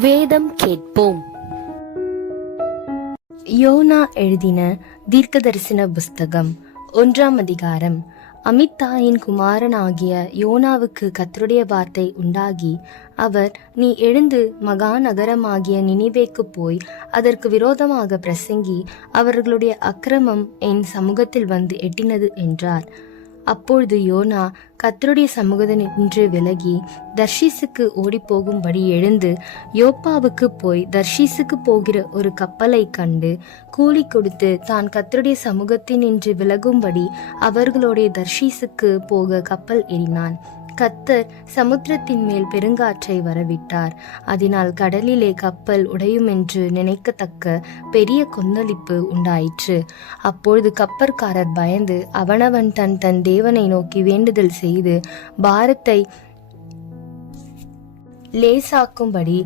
வேதம் கேட்போம். யோனா எழுதின தீர்க்கதரிசன புஸ்தகம் ஒன்றாம் அதிகாரம். அமித்தாயின் குமாரனாகிய யோனாவுக்கு கத்தருடைய வார்த்தை உண்டாகி அவர் நீ எழுந்து மகா நகரமாகிய நினைவேக்கு போய் அதற்கு விரோதமாக பிரசங்கி அவர்களுடைய அக்கிரமம் என் சமூகத்தில் வந்து எட்டினது என்றார். அப்பொழுது யோனா கத்தருடைய சமூகத்தில் நின்று விலகி தர்ஷீசுக்கு ஓடிப்போகும்படி எழுந்து யோப்பாவுக்கு போய் தர்ஷீசுக்கு போகிற ஒரு கப்பலை கண்டு கூலி கொடுத்து தான் கர்த்தருடைய சமூகத்தினின்று விலகும்படி அவர்களுடைய தர்ஷீசுக்கு போக கப்பல் ஏறினான். கத்தர் சமுத்திரத்தின் மேல் பெருங்காற்றை வரவிட்டார். அதனால் கடலிலே கப்பல் உடையுமென்று நினைக்கத்தக்க பெரிய கொந்தளிப்பு உண்டாயிற்று. அப்பொழுது கப்பற்காரர் பயந்து அவனவன் தன் தன் தேவனை நோக்கி வேண்டுதல் செய்து பாரத்தை லேசாக்கும்படி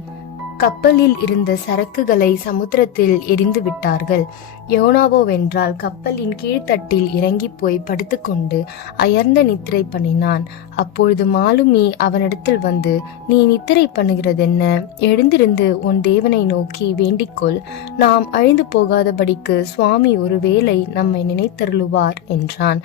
கப்பலில் இருந்த சரக்குகளை சமுத்திரத்தில் எரிந்து விட்டார்கள். யோனாவோவென்றால் கப்பலின் கீழ்த்தட்டில் இறங்கி போய் படுத்துக்கொண்டு அயர்ந்த நித்திரை பண்ணினான். அப்பொழுது மாலுமி அவனிடத்தில் வந்து நீ நித்திரை பண்ணுகிறதென்ன? எழுந்திருந்து உன் தேவனை நோக்கி வேண்டிக்கொள். நாம் அழிந்து போகாதபடிக்கு சுவாமி ஒருவேளை நம்மை நினைத்தருளுவார் என்றான்.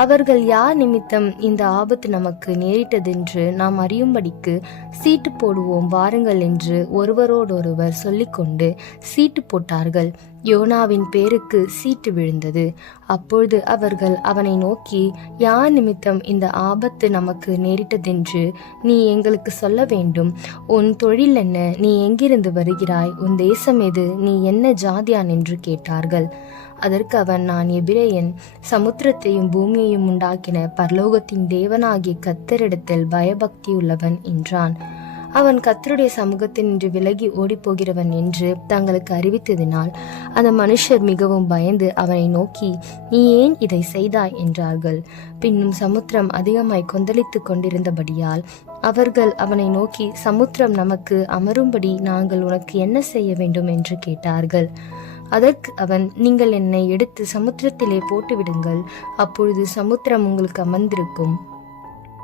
அவர்கள் யார் நிமித்தம் இந்த ஆபத்து நமக்கு நேரிட்டதென்று நாம் அறியும்படிக்கு சீட்டு போடுவோம் வாருங்கள் என்று ஒருவரோடொருவர் சொல்லிக்கொண்டு சீட்டு போட்டார்கள். யோனாவின் பேருக்கு சீட்டு விழுந்தது. அப்பொழுது அவர்கள் அவனை நோக்கி யார் நிமித்தம் இந்த ஆபத்து நமக்கு நேரிட்டதென்று நீ எங்களுக்கு சொல்ல வேண்டும். உன் தொழில் என்ன? நீ எங்கிருந்து வருகிறாய்? உன் தேசம் எது? நீ என்ன ஜாதியான்? என்று கேட்டார்கள். அதற்கு அவன் நான் எபிரேயன். சமுத்திரத்தையும் பூமியையும் உண்டாக்கின பரலோகத்தின் தேவனாகிய கத்தரிடத்தில் பயபக்தி உள்ளவன் என்றான். அவன் கத்தருடைய சமூகத்தினின்று விலகி ஓடிப்போகிறவன் என்று தங்களுக்கு அறிவித்ததினால் அந்த மனுஷர் மிகவும் பயந்து அவனை நோக்கி நீ ஏன் இதை செய்தாய்? என்றார்கள். பின்னும் சமுத்திரம் அதிகமாய் கொந்தளித்துக் கொண்டிருந்தபடியால் அவர்கள் அவனை நோக்கி சமுத்திரம் நமக்கு அமரும்படி நாங்கள் உனக்கு என்ன செய்ய வேண்டும்? என்று கேட்டார்கள். அதற்கு அவன் நீங்கள் என்னை எடுத்து சமுத்திரத்திலே போட்டுவிடுங்கள். அப்பொழுது சமுத்திரம் உங்களுக்கு அமர்ந்திருக்கும்.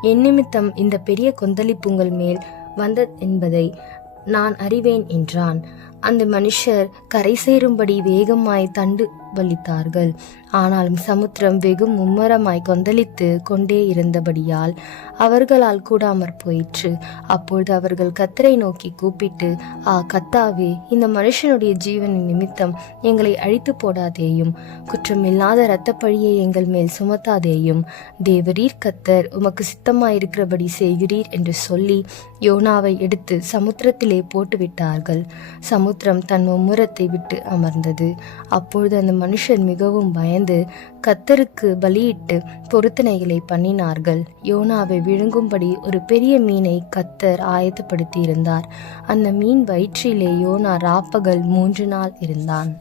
என் நிமித்தம் இந்த பெரிய கொந்தளிப்புங்கள் மேல் வந்த என்பதை நான் அறிவேன் என்றான். அந்த மனுஷர் கரை சேரும்படி வேகமாய் தண்டு வலித்தார்கள். ஆனாலும் சமுத்திரம் வெகு மும்மரமாய் கொந்தளித்து கொண்டே இருந்தபடியால் அவர்களால் கூடாமற் போயிற்று. அப்பொழுது அவர்கள் கத்தரை நோக்கி கூப்பிட்டு ஆ கத்தாவே இந்த மனுஷனுடைய ஜீவனின் நிமித்தம் எங்களை அழித்து போடாதேயும் குற்றமில்லாத இரத்த பழியை எங்கள் மேல் சுமத்தாதேயும். தேவரீர் கத்தர் உமக்கு சித்தமாயிருக்கிறபடி செய்கிறீர் என்று சொல்லி யோனாவை எடுத்து சமுத்திரத்திலே போட்டுவிட்டார்கள். சமு சமுத்திரம் தன் மும்முரத்தை விட்டு அமர்ந்தது. அப்பொழுது அந்த மனுஷர் மிகவும் பயந்து கத்தருக்கு பலியிட்டு பொருத்தனைகளை பண்ணினார்கள். யோனாவை விழுங்கும்படி ஒரு பெரிய மீனை கத்தர் ஆயத்தப்படுத்தி இருந்தார் அந்த மீன் வயிற்றிலே யோனா ராப்பகல் மூன்று நாள் இருந்தான்.